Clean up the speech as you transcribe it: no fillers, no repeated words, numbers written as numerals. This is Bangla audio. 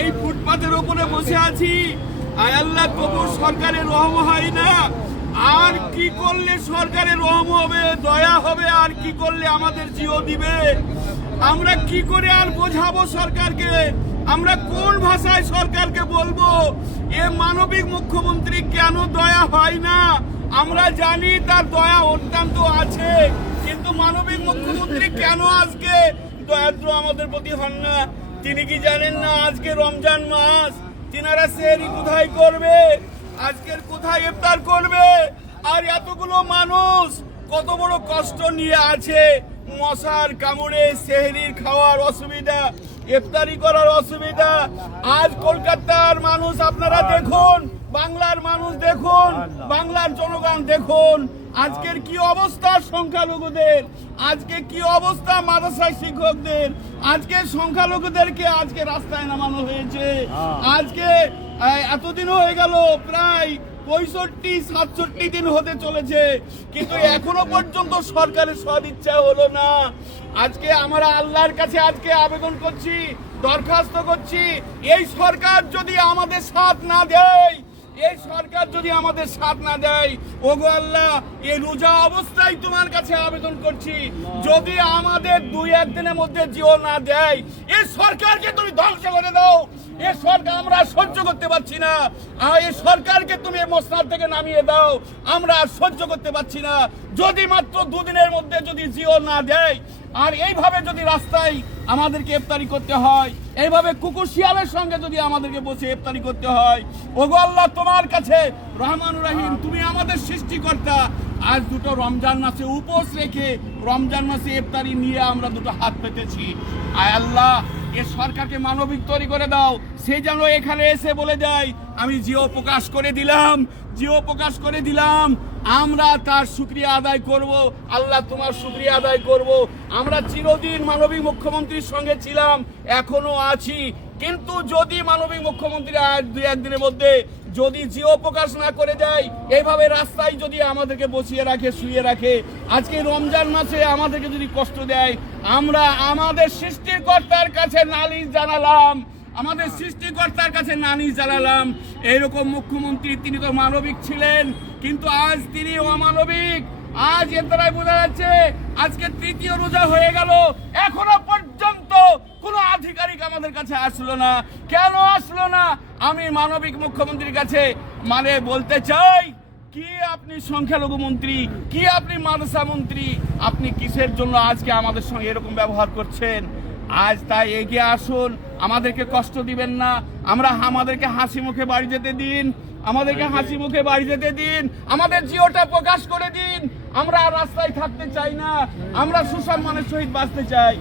এই ফুটপাতের উপরে বসে আছি। আয় আল্লাহ, তবু সরকারের রহম হয় না। আর কি করলে সরকারের রহম হবে, দয়া হবে? আর কি করলে আমাদের জিও দিবে? আমরা কি করে আর বোঝাবো সরকারকে? আমরা কোন ভাষায় সরকারকে বলবো? এ মানবিক মুখ্যমন্ত্রী কেন দয়া হয় না? আমরা জানি তার দয়া অত্যন্ত আছে, কিন্তু মানবিক মুখ্যমন্ত্রী কেন আজকে দয়াদ্র আমাদের প্রতি হন না? তিনি কি জানেন না আজকে রমজান মাস? তিনারা সেহরি কোথায় করবে? আজকের কোথায় ইফতার করবে? আর এতগুলো মানুষ কত বড় কষ্ট নিয়ে আছে। মশার কামড়ে সেহরির খাওয়ার অসুবিধা, ইফতারি করার অসুবিধা। আজ কলকাতার মানুষ আপনারা দেখুন, বাংলার মানুষ দেখুন, বাংলার জনগণ দেখুন আজকের কি অবস্থা সংখ্যালঘুদের, আজকে কি অবস্থা মাদ্রাসা শিক্ষকদের, আজকে সংখ্যালঘুদেরকে আজকে রাস্তায় নামানো হয়েছে। আজকে এতদিন হয়ে গেল, প্রায় 65-67 দিন হতে চলেছে, কিন্তু এখনো পর্যন্ত সরকারের সদিচ্ছা হলো না। আজকে আমরা আল্লাহর কাছে আজকে আবেদন করছি, দরখাস্ত করছি, এই সরকার যদি আমাদের সাথ না দেয়, এই সরকার যদি আমাদের সাথ না দেয়, ওগো আল্লাহ, এই রোজা অবস্থায় তোমার কাছে আবেদন করছি, যদি আমাদের 2-1 দিনের মধ্যে জিও না দেয়, এই সরকারকে তুমি ধ্বংস করে দাও। এই সরকার আমরা সহ্য করতে পারছি না। এই সরকারকে তুমি মসনাদ থেকে নামিয়ে দাও, আমরা সহ্য করতে পারছি না। যদি মাত্র 2 দিনের মধ্যে যদি জিও না দেয়, আর এইভাবে যদি রাস্তায় আমাদেরকে ইফতারি করতে হয়, এইভাবে কুকুর শিয়ালের সঙ্গে যদি আমাদেরকে বসে ইফতারি করতে হয়, ওগো আল্লাহ, তোমার কাছে রহমানুর রহিম, তুমি আমাদের সৃষ্টিকর্তা। আজ দুটো রমজান মাসে উপোস রেখে রমজান মাসে ইফতারি নিয়ে আমরা দুটো হাত পেতেছি। আয় আল্লাহ, এ সরকারকে মানবিক তৈরি করে দাও, সে যেন এখানে এসে বলে যায় আমি জিও প্রকাশ করে দিলাম, জিও প্রকাশ করে দিলাম। আমরা তার শুকরিয়া আদায় করব। আল্লাহ, তোমার শুকরিয়া আদায় করব। আমরা চিরদিন মানবিক মুখ্যমন্ত্রীর সঙ্গে ছিলাম, এখনো আছি, কিন্তু যদি মানবিক মুখ্যমন্ত্রী আজ 2-1 দিনের মধ্যে যদি জিও প্রকাশ না করে দেয়, এইভাবে রাস্তায় যদি আমাদেরকে বসিয়ে রাখে, শুয়ে রাখে, আজকে রমজান মাসে আমাদেরকে যদি কষ্ট দেয়, আমরা আমাদের সৃষ্টিকর্তার কাছে নালিশ জানালাম, আমাদের সৃষ্টিকর্তার কাছে নালিশ জানালাম। এইরকম মুখ্যমন্ত্রী, তিনি তো মানবিক ছিলেন, কিন্তু আজ তিনি অমানবিক। আজ এর দ্বারাই বোঝা যাচ্ছে, আজকে 3য় রোজা হয়ে গেল, এখনো পর্যন্ত কোনো আধিকারিক আমাদের কাছে আসলো না। কেন আসলো না? আমি মানবিক মুখ্যমন্ত্রীর কাছে বলতে চাই, কি আপনি সংখ্যালঘু মন্ত্রী, কি আপনি মাদ্রাসা মন্ত্রী, আপনি কিসের জন্য আজকে আমাদের সঙ্গে এরকম ব্যবহার করছেন? আজ তাই এগিয়ে আসুন, আমাদেরকে কষ্ট দিবেন না। আমাদেরকে হাসি মুখে বাড়ি যেতে দিন, আমাদেরকে হাসি মুখে বাড়ি যেতে দিন, আমাদের জিওটা প্রকাশ করে দিন। আমরা রাস্তায় থাকতে চাই না, আমরা সুসম্মানের সহিত বাঁচতে চাই।